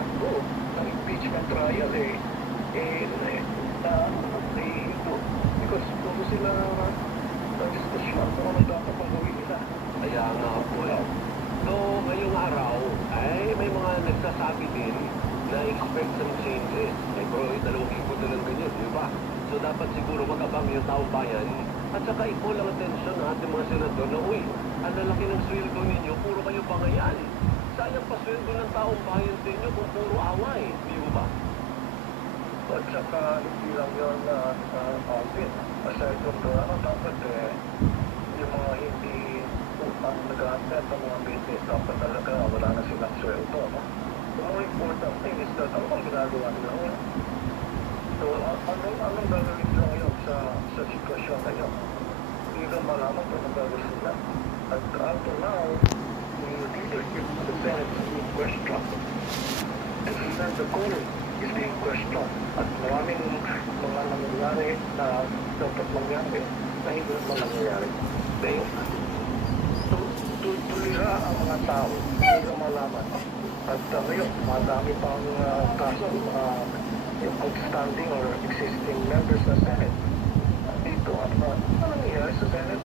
takbo ng impeachment trial nahihinto. Because puro sila diskusyon kung ano dapat ang gawin nila. Kaya nga po eh. So, ngayong araw, ay may mga nagsasabi din na expect some changes. Eh, pero dalawang linggo na lang ganyan, di ba? So, dapat siguro mag-abang yung taong bayan at saka i-call ang attention ng ating mga senador na, uy, ang lalaki ng sweldo ninyo, puro kayo bangayan. Sayang pa sweldo ng taong bayan sa inyo kung puro away, di ba? At saka hindi lang yun Alvin. Aside from the dapat yung mga hindi utang nag-attend ng mga business, dapat talaga wala na silang sweldo, no? The more important thing is that ano ang ginagawa nila ngayon? So, anong gagawin nila ngayon sa sitwasyon na yun? Hindi lang malaman kung anong gagawin nila. At until now, the leadership of the Senate is being questioned. And the Court is being questioned. At maraming mga nangyayari na dapat mangyari na hindi naman nangyayari. Kaya, tulira ang mga tao, hindi na malaman. At ngayon, madami pang kaso, yung outstanding or existing members ng Senate. Dito, ano nangyayari sa Senate?